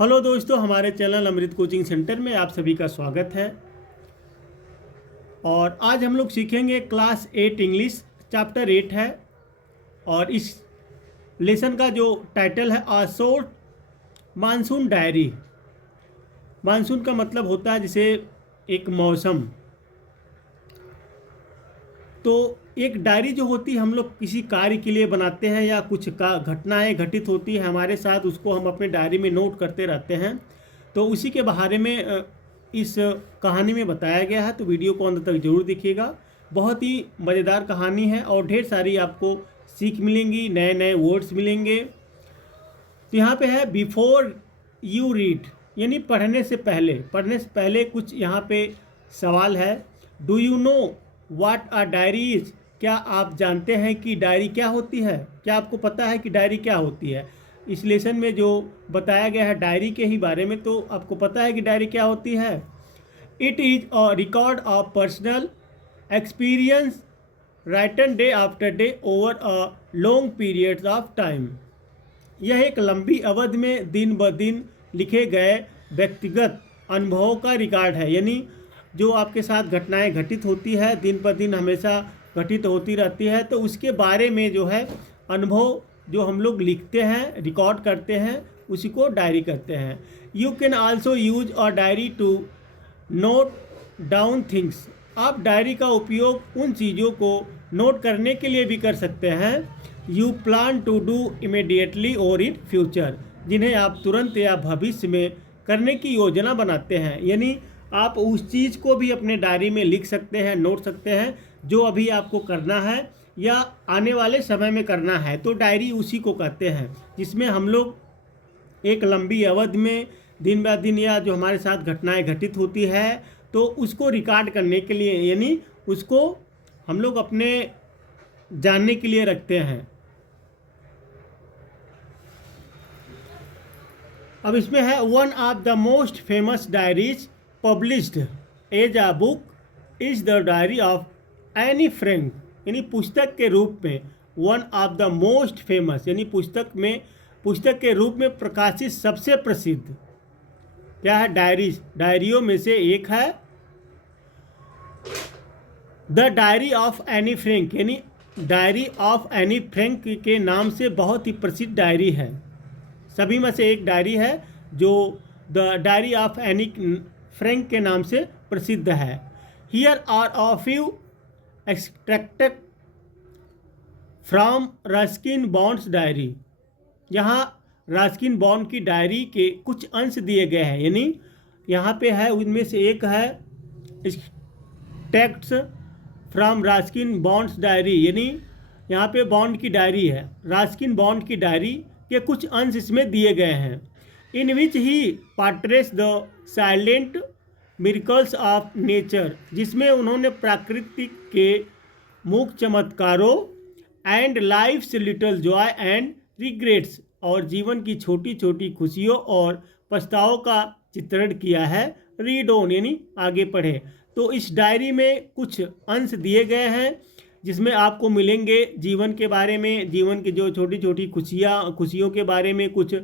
Hello दोस्तों, हमारे channel अमृत coaching centre में आप सभी का स्वागत है। और आज हम लोग सीखेंगे क्लास 8 इंग्लिश चैप्टर 8 है। और इस लेसन का जो टाइटल है a short monsoon diary. Monsoon का मतलब होता है जैसे एक मौसम। तो एक डायरी जो होती है हम लोग किसी कार्य के लिए बनाते हैं या कुछ का घटनाएं घटित होती है हमारे साथ, उसको हम अपने डायरी में नोट करते रहते हैं। तो उसी के बारे में इस कहानी में बताया गया है। तो वीडियो को अंत तक जरूर देखिएगा। बहुत ही मज़ेदार कहानी है और ढेर सारी आपको सीख मिलेंगी, नए नए वर्ड्स मिलेंगे। तो यहाँ पे है बिफोर यू रीड, यानी पढ़ने से पहले कुछ यहाँ पे सवाल है। Do you know what a diary is? क्या आप जानते हैं कि डायरी क्या होती है? क्या आपको पता है कि डायरी क्या होती है? इस लेसन में जो बताया गया है डायरी के ही बारे में, तो आपको पता है कि डायरी क्या होती है। It is a record of personal experience written day after day over a long periods of time. यह एक लंबी अवधि में दिन ब दिन लिखे गए व्यक्तिगत अनुभवों का रिकॉर्ड है। यानी जो आपके साथ घटनाएं घटित होती है, दिन ब दिन हमेशा घटित होती रहती है, तो उसके बारे में जो है अनुभव जो हम लोग लिखते हैं, रिकॉर्ड करते हैं, उसी को डायरी कहते हैं। You can also use a diary to note down things. आप डायरी का उपयोग उन चीज़ों को नोट करने के लिए भी कर सकते हैं you plan to do immediately और इन फ्यूचर, जिन्हें आप तुरंत या भविष्य में करने की योजना बनाते हैं। यानी आप उस चीज़ को भी अपने डायरी में लिख सकते हैं, नोट सकते हैं, जो अभी आपको करना है या आने वाले समय में करना है। तो डायरी उसी को कहते हैं जिसमें हम लोग एक लंबी अवधि में दिन ब दिन या जो हमारे साथ घटनाएं घटित होती है, तो उसको रिकॉर्ड करने के लिए, यानी उसको हम लोग अपने जानने के लिए रखते हैं। अब इसमें है one of the most famous diaries published as a book is the diary of Anne Frank. यानी पुस्तक के रूप में one of the most famous, यानी पुस्तक के रूप में प्रकाशित सबसे प्रसिद्ध क्या है? डायरियों में से एक है the diary of Anne Frank. यानी डायरी ऑफ एनी फ्रैंक के नाम से बहुत ही प्रसिद्ध डायरी है। सभी में से एक डायरी है जो the diary of Anne Frank के नाम से प्रसिद्ध है। Here are a few extracted from Ruskin Bond's diary. यहाँ रस्किन बॉन्ड की डायरी के कुछ अंश दिए गए हैं। यानी यहाँ पे है, उनमें से एक है text from Ruskin Bond's diary. यानी यहाँ पे बॉन्ड की डायरी है, रस्किन बॉन्ड की डायरी के कुछ अंश इसमें दिए गए हैं। In which he portrays the silent miracles of nature, जिसमें उन्होंने प्राकृतिक के मूक चमत्कारों and life's little joy and regrets, और जीवन की छोटी छोटी खुशियों और पछताओं का चित्रण किया है। रीड ऑन, यानी आगे पढ़े। तो इस डायरी में कुछ अंश दिए गए हैं जिसमें आपको मिलेंगे जीवन के बारे में, जीवन की जो छोटी छोटी खुशियों के बारे में, कुछ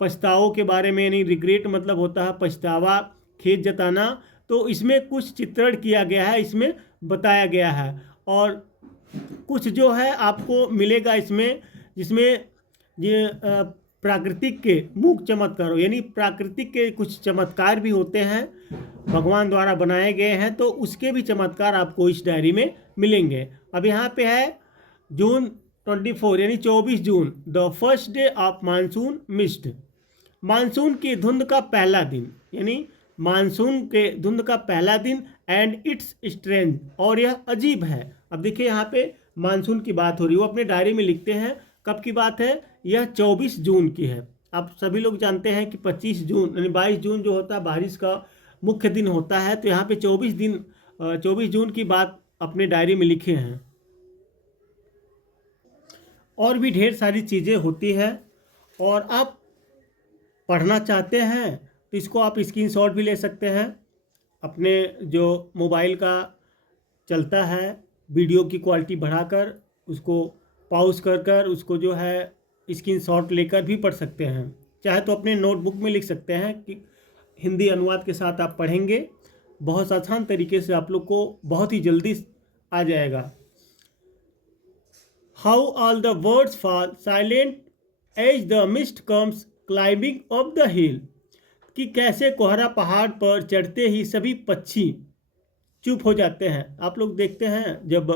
पछताओं के बारे में। यानी रिग्रेट मतलब होता है पछतावा, खेद जताना। तो इसमें कुछ चित्रण किया गया है, इसमें बताया गया है। और कुछ जो है आपको मिलेगा इसमें, जिसमें ये प्राकृतिक के मूक चमत्कार, यानी प्राकृतिक के कुछ चमत्कार भी होते हैं, भगवान द्वारा बनाए गए हैं, तो उसके भी चमत्कार आपको इस डायरी में मिलेंगे। अब यहाँ पे है जून 24, यानी 24 जून, the first day of monsoon mist. Monsoon की धुंध का पहला दिन, यानी मानसून के धुंध का पहला दिन, एंड इट्स स्ट्रेंज, और यह अजीब है। अब देखिए यहाँ पे मानसून की बात हो रही है, वो अपने डायरी में लिखते हैं। कब की बात है? यह 24 जून की है। आप सभी लोग जानते हैं कि 25 जून यानी 22 जून जो होता है बारिश का मुख्य दिन होता है। तो यहाँ पे 24 जून की बात अपने डायरी में लिखे हैं। और भी ढेर सारी चीज़ें होती है, और आप पढ़ना चाहते हैं तो इसको आप स्क्रीनशॉट भी ले सकते हैं। अपने जो मोबाइल का चलता है, वीडियो की क्वालिटी बढ़ाकर उसको पॉज कर उसको जो है स्क्रीनशॉट लेकर भी पढ़ सकते हैं। चाहे तो अपने नोटबुक में लिख सकते हैं कि हिंदी अनुवाद के साथ आप पढ़ेंगे, बहुत आसान तरीके से आप लोग को बहुत ही जल्दी आ जाएगा। How all the words fall silent as the mist comes climbing up the hill, कि कैसे कोहरा पहाड़ पर चढ़ते ही सभी पक्षी चुप हो जाते हैं। आप लोग देखते हैं जब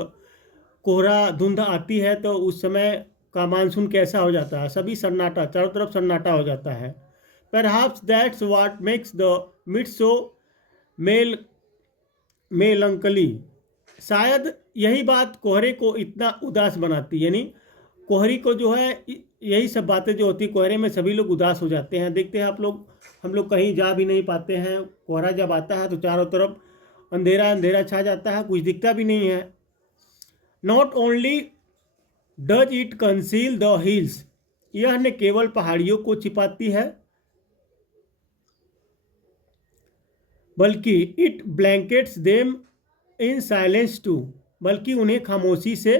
कोहरा धुंध आती है तो उस समय का मानसून कैसा हो जाता है, सभी सन्नाटा, चारों तरफ सन्नाटा हो जाता है। Perhaps that's what makes the mind so mel melancholy, शायद यही बात कोहरे को इतना उदास बनाती, यानी कोहरी को जो है यही सब बातें जो होती है कोहरे में, सभी लोग उदास हो जाते हैं। देखते हैं आप लोग, हम लोग कहीं जा भी नहीं पाते हैं, कोहरा जब आता है तो चारों तरफ अंधेरा अंधेरा छा जाता है, कुछ दिखता भी नहीं है। Not only does it conceal the hills, यह न केवल पहाड़ियों को छिपाती है बल्कि it blankets them in silence too, बल्कि उन्हें खामोशी से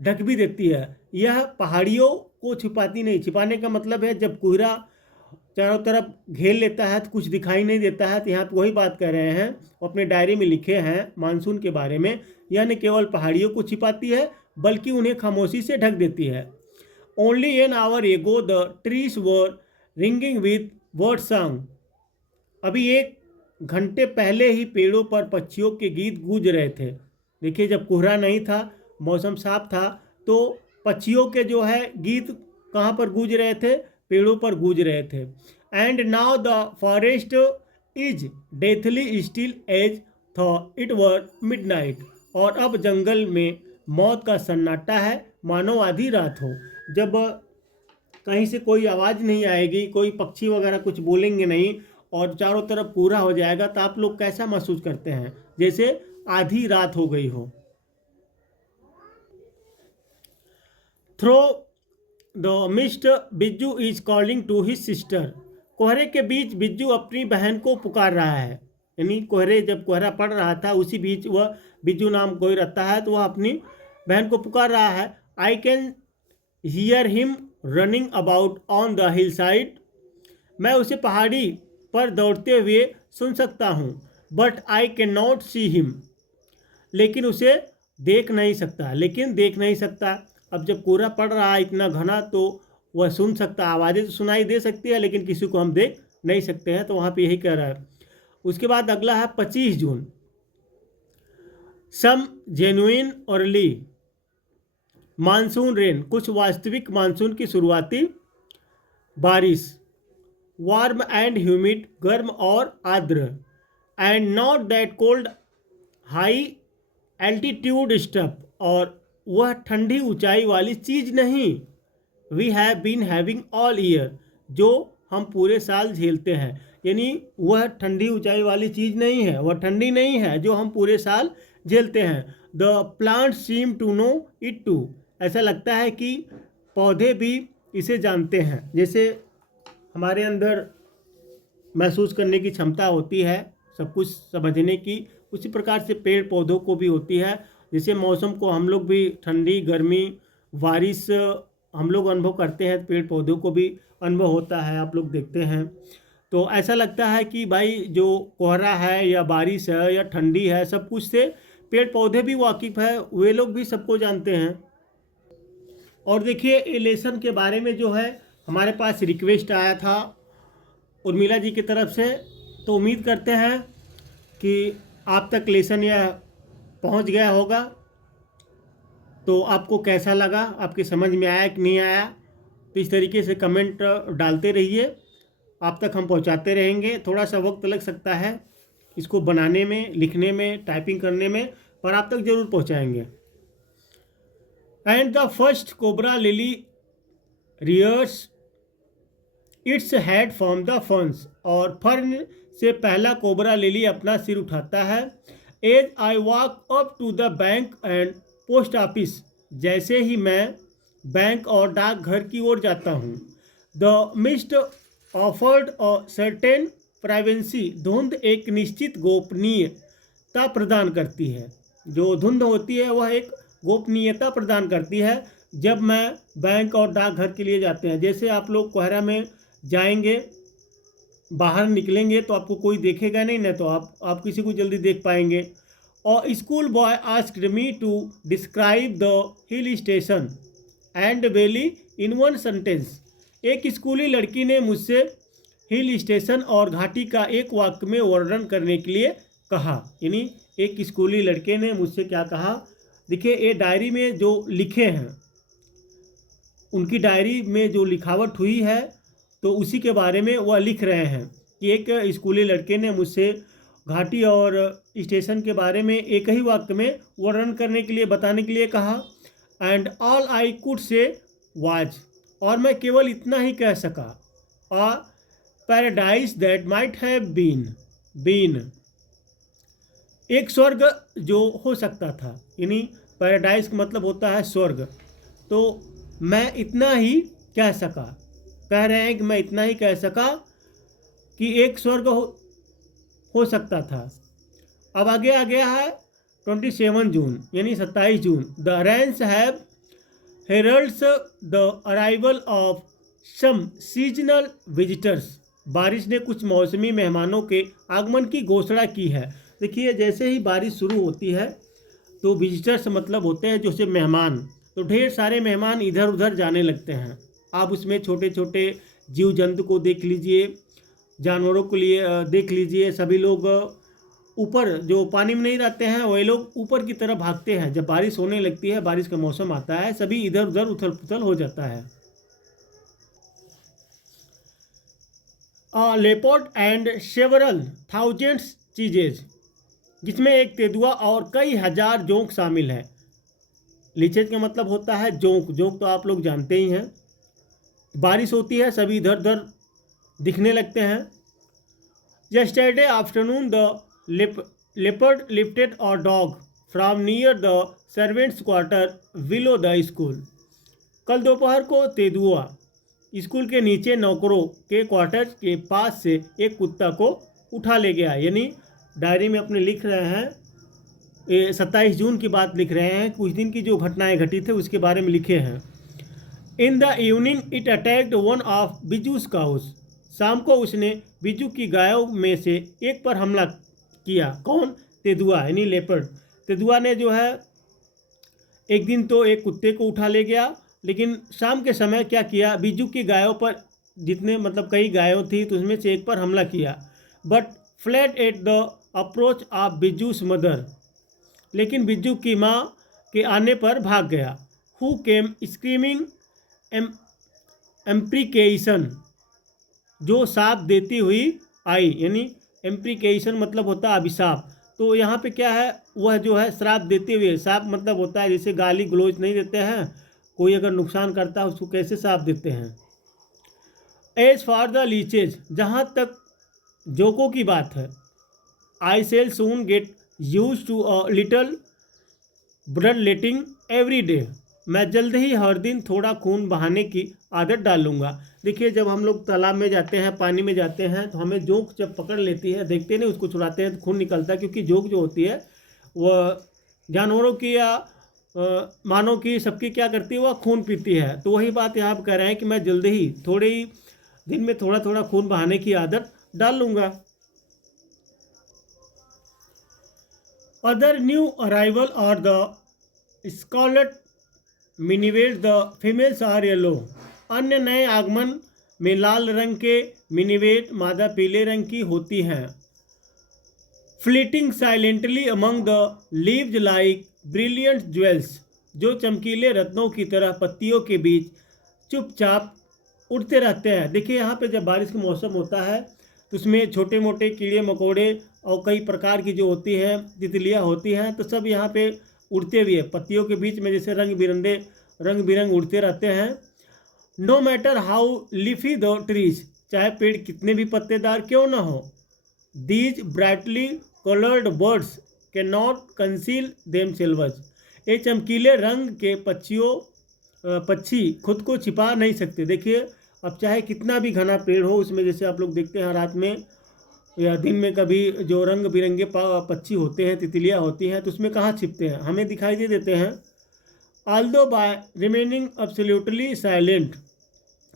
ढक भी देती है। यह पहाड़ियों को छिपाती नहीं, छिपाने का मतलब है जब कोहरा चारों तरफ घेर लेता है तो कुछ दिखाई नहीं देता है, तो यहाँ पे वही बात कर रहे हैं, अपने डायरी में लिखे हैं मानसून के बारे में। यह न केवल पहाड़ियों को छिपाती है बल्कि उन्हें खामोशी से ढक देती है। ओनली एन आवर एगो the trees were ringing with bird song, अभी 1 घंटे पहले ही पेड़ों पर पक्षियों के गीत गूंज रहे थे। देखिए जब कोहरा नहीं था, मौसम साफ था, तो पक्षियों के जो है गीत कहाँ पर गूंज रहे थे, पेड़ों पर गूंज रहे थे। And now the forest is deathly still as though it were midnight, और अब जंगल में मौत का सन्नाटा है मानो आधी रात हो। जब कहीं से कोई आवाज़ नहीं आएगी, कोई पक्षी वगैरह कुछ बोलेंगे नहीं और चारों तरफ कोहरा हो जाएगा, तो आप लोग कैसा महसूस करते हैं, जैसे आधी रात हो गई हो। Through the mist Bijju is calling to his sister, कोहरे के बीच बिज्जू अपनी बहन को पुकार रहा है, यानी कोहरे जब कोहरा पड़ रहा था उसी बीच वह बिज्जू नाम कोई रहता है तो वह अपनी बहन को पुकार रहा है। I can hear him running about on the hill side, मैं उसे पहाड़ी पर दौड़ते हुए सुन सकता हूँ। But I can not see him, लेकिन उसे देख नहीं सकता, अब जब कोहरा पड़ रहा है इतना घना तो वह सुन सकता, आवाज़ें तो सुनाई दे सकती है लेकिन किसी को हम देख नहीं सकते हैं, तो वहाँ पे यही कह रहा है। उसके बाद अगला है 25 जून, सम जेन्युइन अर्ली मानसून रेन, कुछ वास्तविक मानसून की शुरुआती बारिश। वार्म एंड ह्यूमिड, गर्म और आर्द्र। And not that cold high altitude stuff, और वह ठंडी ऊंचाई वाली चीज़ नहीं। We have been having all year, जो हम पूरे साल झेलते हैं, यानी वह ठंडी ऊंचाई वाली चीज़ नहीं है, वह ठंडी नहीं है जो हम पूरे साल झेलते हैं। The plant seem to know it too, ऐसा लगता है कि पौधे भी इसे जानते हैं, जैसे हमारे अंदर महसूस करने की क्षमता होती है, सब कुछ समझने की, उसी प्रकार से पेड़ पौधों को भी होती है। जैसे मौसम को हम लोग भी ठंडी, गर्मी, बारिश हम लोग अनुभव करते हैं, पेड़ पौधों को भी अनुभव होता है, आप लोग देखते हैं। तो ऐसा लगता है कि भाई जो कोहरा है या बारिश है या ठंडी है, सब कुछ से पेड़ पौधे भी वाकिफ़ है, वे लोग भी सबको जानते हैं। और देखिए इलेक्शन के बारे में जो है हमारे पास रिक्वेस्ट आया था उर्मिला जी की तरफ से, तो उम्मीद करते हैं कि आप तक लेसन यह पहुंच गया होगा। तो आपको कैसा लगा, आपके समझ में आया कि नहीं आया, तो इस तरीके से कमेंट डालते रहिए, आप तक हम पहुंचाते रहेंगे। थोड़ा सा वक्त लग सकता है इसको बनाने में, लिखने में, टाइपिंग करने में, पर आप तक ज़रूर पहुंचाएंगे। And the first cobra lily rears its head from the ferns, और फर्न से पहला कोबरा लिली अपना सिर उठाता है। As I walk up to the bank and post office, जैसे ही मैं बैंक और डाकघर की ओर जाता हूँ। The mist offered a certain privacy, धुंध एक निश्चित गोपनीयता प्रदान करती है, जो धुंध होती है वह एक गोपनीयता प्रदान करती है जब मैं बैंक और डाकघर के लिए जाते हैं। जैसे आप लोग कोहरा में जाएंगे, बाहर निकलेंगे तो आपको कोई देखेगा नहीं, ना तो आप किसी को जल्दी देख पाएंगे। और school boy asked me to describe the hill station and valley in one sentence. एक स्कूली लड़की ने मुझसे हिल स्टेशन और घाटी का एक वाक्य में वर्णन करने के लिए कहा। यानी एक स्कूली लड़के ने मुझसे क्या कहा, देखिए ये डायरी में जो लिखे हैं, उनकी डायरी में जो लिखावट हुई है तो उसी के बारे में वह लिख रहे हैं कि एक स्कूली लड़के ने मुझसे घाटी और स्टेशन के बारे में एक ही वाक्य में वर्णन करने के लिए, बताने के लिए कहा। And all I could say was, और मैं केवल इतना ही कह सका, a paradise that might have been, एक स्वर्ग जो हो सकता था। यानी पैराडाइज का मतलब होता है स्वर्ग। तो मैं इतना ही कह सका, कह रहे हैं कि मैं इतना ही कह सका कि एक स्वर्ग हो सकता था। अब आगे आ गया है 27 जून यानी 27 जून। The rains have heralds the arrival of some seasonal visitors. बारिश ने कुछ मौसमी मेहमानों के आगमन की घोषणा की है। देखिए जैसे ही बारिश शुरू होती है तो विजिटर्स मतलब होते हैं जैसे मेहमान, तो ढेर सारे मेहमान इधर उधर जाने लगते हैं। आप उसमें छोटे छोटे जीव जंतु को देख लीजिए, जानवरों को लिए देख लीजिए। सभी लोग ऊपर जो पानी में नहीं रहते हैं वही लोग ऊपर की तरफ भागते हैं। जब बारिश होने लगती है, बारिश का मौसम आता है, सभी इधर उधर उथल पुथल हो जाता है। लेपर्ड एंड सेवरल थाउजेंड्स चीजेज, जिसमें एक तेंदुआ और कई हजार जोंक शामिल हैं। लीचेज का मतलब होता है जोंक। जोंक तो आप लोग जानते ही हैं। बारिश होती है, सभी इधर उधर दिखने लगते हैं। Yesterday afternoon the leopard lifted a dog from near the servants quarter below the school. कल दोपहर को तेंदुआ स्कूल के नीचे नौकरों के क्वार्टर के पास से एक कुत्ता को उठा ले गया। यानी डायरी में अपने लिख रहे हैं, 27 जून की बात लिख रहे हैं, कुछ दिन की जो घटनाएं घटी थे उसके बारे में लिखे हैं। In the evening it attacked one of Bijju's cows. शाम को उसने बिजू की गायों में से एक पर हमला किया। कौन? तेंदुआ यानी लेपर्ड। तेंदुआ ने जो है एक दिन तो एक कुत्ते को उठा ले गया, लेकिन शाम के समय क्या किया, बिजू की गायों पर, जितने मतलब कई गायों थी तो उसमें से एक पर हमला किया। But flat at the approach of Bijju's mother, लेकिन बिज्जू की माँ के आने पर भाग गया। हु केम स्क्रीमिंग एम्प्रिकेशन, जो साप देती हुई आई। यानी एम्प्रिकेशन मतलब होता है अभिशाप। तो यहाँ पे क्या है, वह जो है श्राप देते हुए। साप मतलब होता है जैसे गाली गलौज नहीं देते हैं, कोई अगर नुकसान करता है उसको कैसे साप देते हैं। एज फॉर द लीचेज, जहाँ तक जोकों की बात है, I shall soon get used to a little bloodletting every day. मैं जल्द ही हर दिन थोड़ा खून बहाने की आदत डालूंगा। देखिए जब हम लोग तालाब में जाते हैं, पानी में जाते हैं, तो हमें जोंक जब पकड़ लेती है, देखते नहीं उसको छुड़ाते हैं तो खून निकलता है, क्योंकि जोंक जो होती है वह जानवरों की या मानव की, सबकी क्या करती है, वह खून पीती है। तो वही बात यहाँ पर कह रहे हैं कि मैं जल्द ही थोड़े ही दिन में थोड़ा थोड़ा खून बहाने की आदत डाल लूँगा। Other new arrival are the scarlet minivet, the females are yellow. अन्य नए आगमन में लाल रंग के मिनीवेट मादा पीले रंग की होती हैं। Fleeting silently among the leaves like brilliant jewels, जो चमकीले रत्नों की तरह पत्तियों के बीच चुपचाप उड़ते रहते हैं। देखिए यहाँ पे जब बारिश का मौसम होता है तो उसमें छोटे मोटे कीड़े मकोड़े और कई प्रकार की जो होती हैं तितलियाँ होती हैं, तो सब यहाँ पे उड़ते हुए पत्तियों के बीच में जैसे रंग बिरंग उड़ते रहते हैं। No matter how leafy the trees, चाहे पेड़ कितने भी पत्तेदार क्यों ना हो, these brightly coloured birds can not conceal themselves. ये चमकीले रंग के पक्षी खुद को छिपा नहीं सकते। देखिए अब चाहे कितना भी घना पेड़ हो, उसमें जैसे आप लोग देखते हैं रात में या दिन में कभी जो रंग बिरंगे पक्षी होते हैं, तितलियाँ होती हैं, तो उसमें कहाँ छिपते हैं, हमें दिखाई दे देते हैं। Although by remaining absolutely silent,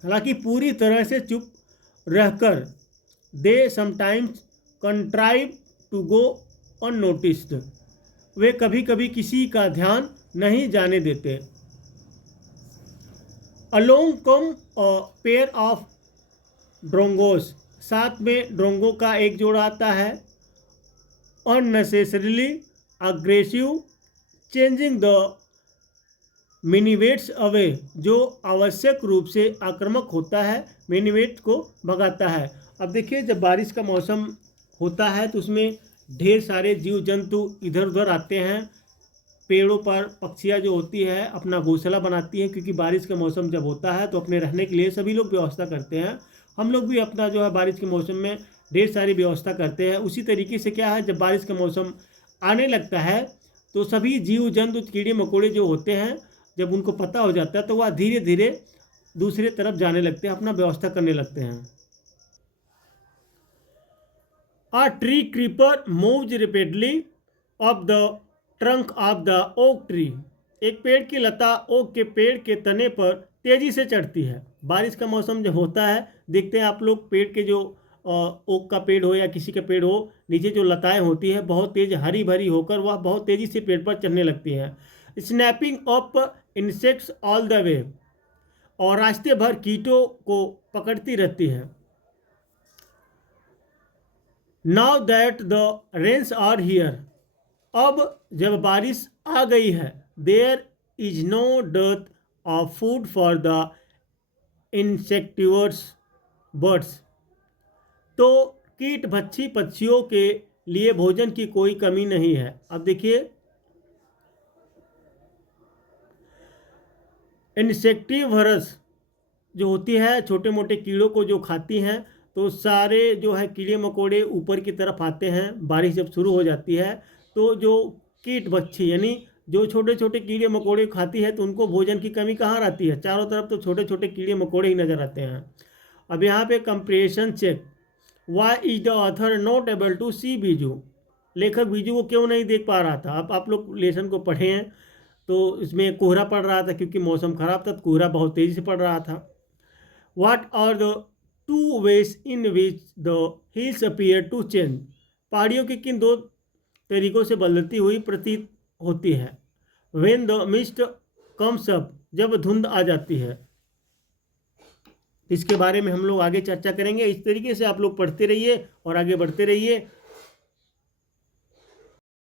हालांकि पूरी तरह से चुप रहकर they sometimes contrive to go unnoticed, वे कभी कभी किसी का ध्यान नहीं जाने देते। Along come a pair of drongos, साथ में ड्रोंगो का एक जोड़ा आता है। Unnecessarily aggressive chasing the minivets away, जो आवश्यक रूप से आक्रामक होता है, मिनिवेट को भगाता है। अब देखिए, जब बारिश का मौसम होता है तो उसमें ढेर सारे जीव जंतु इधर उधर आते हैं। पेड़ों पर पक्षियाँ जो होती है अपना घोंसला बनाती हैं, क्योंकि बारिश का मौसम जब होता है तो अपने रहने के लिए सभी लोग व्यवस्था करते हैं। हम लोग भी अपना जो है बारिश के मौसम में ढेर सारी व्यवस्था करते हैं। उसी तरीके से क्या है, जब बारिश का मौसम आने लगता है तो सभी जीव जंतु कीड़े मकोड़े जो होते हैं, जब उनको पता हो जाता है तो वह धीरे धीरे दूसरे तरफ जाने लगते हैं, अपना व्यवस्था करने लगते हैं। A tree creeper moves rapidly up the trunk of the oak tree. एक पेड़ की लता ओक के पेड़ के तने पर तेजी से चढ़ती है। बारिश का मौसम जब होता है, देखते हैं आप लोग, पेड़ के जो ओक का पेड़ हो या किसी का पेड़ हो, नीचे जो लताएं होती है बहुत तेज हरी भरी होकर वह बहुत तेजी से पेड़ पर चढ़ने लगती हैं। Snapping up insects all the way, और रास्ते भर कीटों को पकड़ती रहती है। Now that the rains are here, अब जब बारिश आ गई है, देयर इज नो डेथ of food for the insectivorous birds, तो कीट भक्षी पक्षियों के लिए भोजन की कोई कमी नहीं है। अब देखिए, इंसेक्टिवर्स जो होती है छोटे मोटे कीड़ों को जो खाती हैं, तो सारे जो है कीड़े मकोड़े ऊपर की तरफ आते हैं। बारिश जब शुरू हो जाती है तो जो कीट भक्षी यानी जो छोटे छोटे कीड़े मकोड़े खाती है, तो उनको भोजन की कमी कहाँ रहती है, चारों तरफ तो छोटे छोटे कीड़े मकोड़े ही नजर आते हैं। अब यहाँ पे compression check, why is the author not able to see Biju, लेखक बीजू को क्यों नहीं देख पा रहा था। अब आप लोग लेसन को पढ़े हैं तो इसमें कोहरा पड़ रहा था, क्योंकि मौसम खराब था, कोहरा बहुत तेज़ी से पड़ रहा था। What are the two ways in which the hills appear to change, पहाड़ियों की किन दो तरीकों से बदलती हुई प्रतीत होती है। When the mist comes up, जब धुंध आ जाती है। इसके बारे में हम लोग आगे चर्चा करेंगे। इस तरीके से आप लोग पढ़ते रहिए और आगे बढ़ते रहिए।